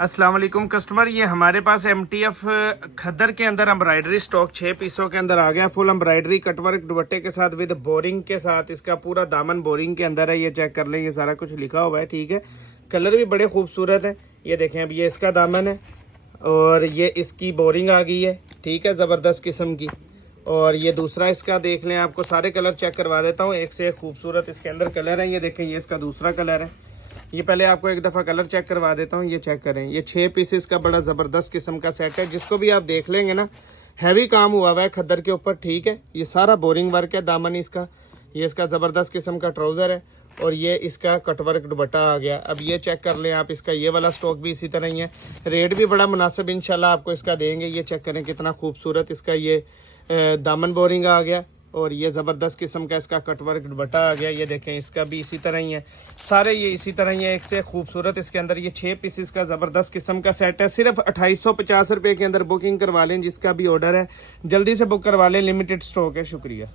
अस्सलाम वालेकुम कस्टमर, ये हमारे पास MTF खद्दर के अंदर एम्ब्रॉयडरी स्टॉक 6 पीसों के अंदर आ गया। फुल एम्ब्रॉयडरी कटवर्क दुपट्टे के साथ विद बोरिंग के साथ, इसका पूरा दामन बोरिंग के अंदर है। ये चेक कर लें, ये सारा कुछ लिखा हुआ है, ठीक है। कलर भी बड़े खूबसूरत है। ये देखें, अब ये इसका दामन है और ये इसकी बोरिंग आ गई है, ठीक है, ज़बरदस्त किस्म की। और ये दूसरा इसका देख लें, आपको सारे कलर चेक करवा देता हूँ, एक से एक खूबसूरत इसके अंदर कलर है। ये देखें, ये इसका दूसरा कलर है। ये पहले आपको एक दफ़ा कलर चेक करवा देता हूँ, ये चेक करें। ये 6 पीसेस का बड़ा ज़बरदस्त किस्म का सेट है, जिसको भी आप देख लेंगे ना, हैवी काम हुआ हुआ है खद्दर के ऊपर, ठीक है। ये सारा बोरिंग वर्क है, दामन इसका, ये इसका ज़बरदस्त किस्म का ट्राउज़र है और ये इसका कटवर्क दुपट्टा आ गया। अब ये चेक कर लें आप, इसका ये वाला स्टॉक भी इसी तरह ही है। रेट भी बड़ा मुनासिब इंशाल्लाह आपको इसका देंगे। ये चेक करें कितना खूबसूरत इसका ये दामन बोरिंग आ गया और ये ज़बरदस्त किस्म का इसका कटवर्क दुपट्टा आ गया। ये देखें, इसका भी इसी तरह ही है, सारे ये इसी तरह ही है, एक से खूबसूरत इसके अंदर। ये 6 पीसेस का ज़बरदस्त किस्म का सेट है। सिर्फ 2850 रुपये के अंदर बुकिंग करवा लें, जिसका भी ऑर्डर है जल्दी से बुक करवा लें, लिमिटेड स्टॉक है। शुक्रिया।